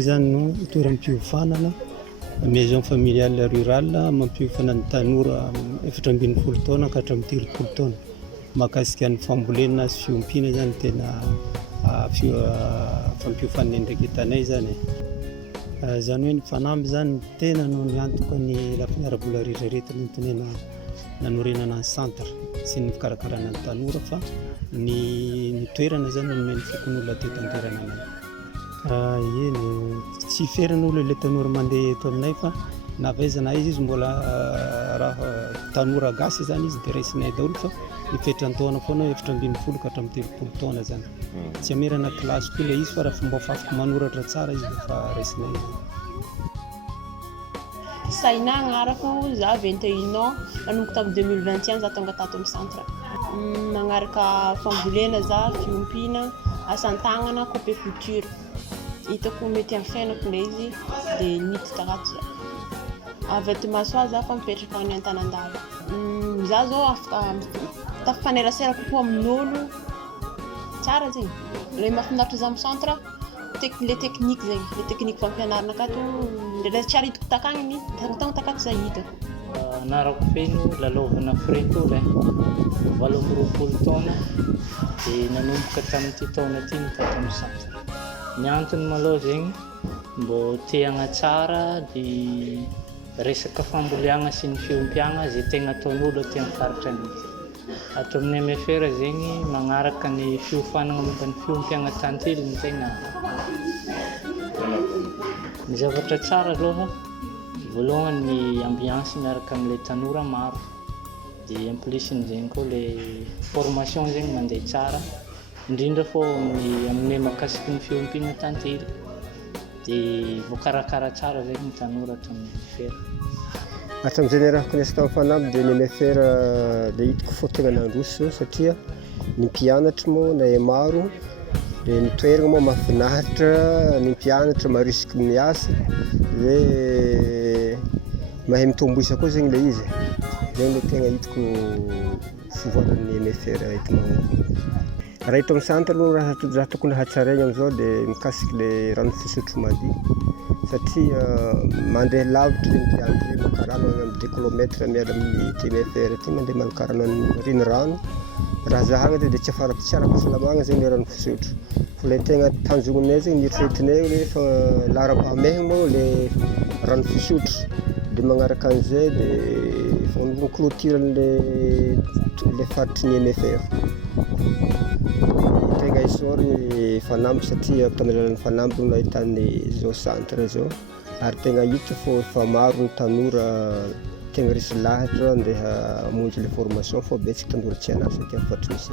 moa zany no toeram-piofanana maison familiale rurale mampiofana ny tanora 17 taona ka hatramin'ny 30 taona. Mahakasika ny fambolena sy fiompiana zany tena fampiofanana ndraiky tanay zany. Zany hoe ny fanamby zany tena no niantoka ny lafiara-bola rehetrarehetra tenena nanorenana ny centre sy ny fikarakarana ny tanora fa ny toerana zany nomeny fokon'olona teto an-toerana anay. Eny tsy feran'olo ilay tanora mandeha eto aminay fa navaizana izy mbola raha tanora gasy zany izy dia raisinay daholo fa nifetrany taona foana 17 ka hatramin'ny 30 taona zany. Tsy hamerana kilasy koa ilay izy fa raha fomba afaka manoratra tsara izy dia fa raisinay izy. Saina agnarako za 21 ans nanomboka tamin'ny 2021 za tonga tato amin'ny centre. Magnaraka fambolena za, fiompiana, asan-tagnana, coupe couture. Hitako mety amin'ny fiainako ilay izy dia niditra tarato za. Avy ato Masoa za fa mipetraka any Antanandalo. Za zao afaka tafanerasera kokoa amin'olo tsara zegny. Ilay mahafinaritra za amin'ny centre le teknika zegny, le teknika fampianarana akato ndraindray tsy ary hitako takagny tagny takato za hitako. Anarako feno Lalovana Fretola 18 taona dia nanomboka tamin'ity taona ity nitato amin'ny centre. Ny antony malôha zegny mbô te hagnatsara dia resaka famboliagna sy ny fiompiagna zay tegna ataon'olo aty amin'ny faritra an'ity. Ato amin'ny MFR zegny magnaraka ny fiofanana momba ny fiompiagna tantely ny tegna ny zavatra tsara aloha. Voalohany ny ambiance miaraka amin'ilay tanora maro dia en plus zegny koa ilay formation zegny mandeha tsara indrindra fô amin'ny mahakasiky ny fiompiana tantely dia voakarakara tsara zegny ny tanora ato amin'ny MFR. Hatramin'izay niarahako niasa tamin'ny fanamby dia ny MFR dia hitako fô tegna nandroso satria ny mpianatra moa na maro dia ny toerana moa mahafinaritra, ny mpianatra maharisika miasa dia mahay mitomboisa koa zegny ilay izy. Zegny ilay tegna hitako fivoaran'ny MFR eto Mahaongo. Raha eto amin'ny centre aloha raha tokony hatsaraigna amin'izao dia mikasika ilay rano fisotro madio satria mandeha lavitra ny mpianatra makarano any amin'ny 2 kilomètre miala amin'ny MFR ty mandeha manokarano reny rano. Raha zahagna dia tsy ara-pahasalamagna zegny ilay rano fisotro. Fa ilay tegna tanjognonay zegny mieritriretinay rehefa lara-pahamehana moa ilay rano fisotro dia magnaraka an'izay dia fanaovana clôture ilay faritry ny MFR. Tegna isaory ny fanamby satria amin'ny alalan'ny fanamby no nahitany zao centre zao ary tegna hita fô efa maro ny tanora tegna resy lahatra andeha hamonjy ilay formation fô betsaka tanora tsy hanasa aty amin'ny faritry misy.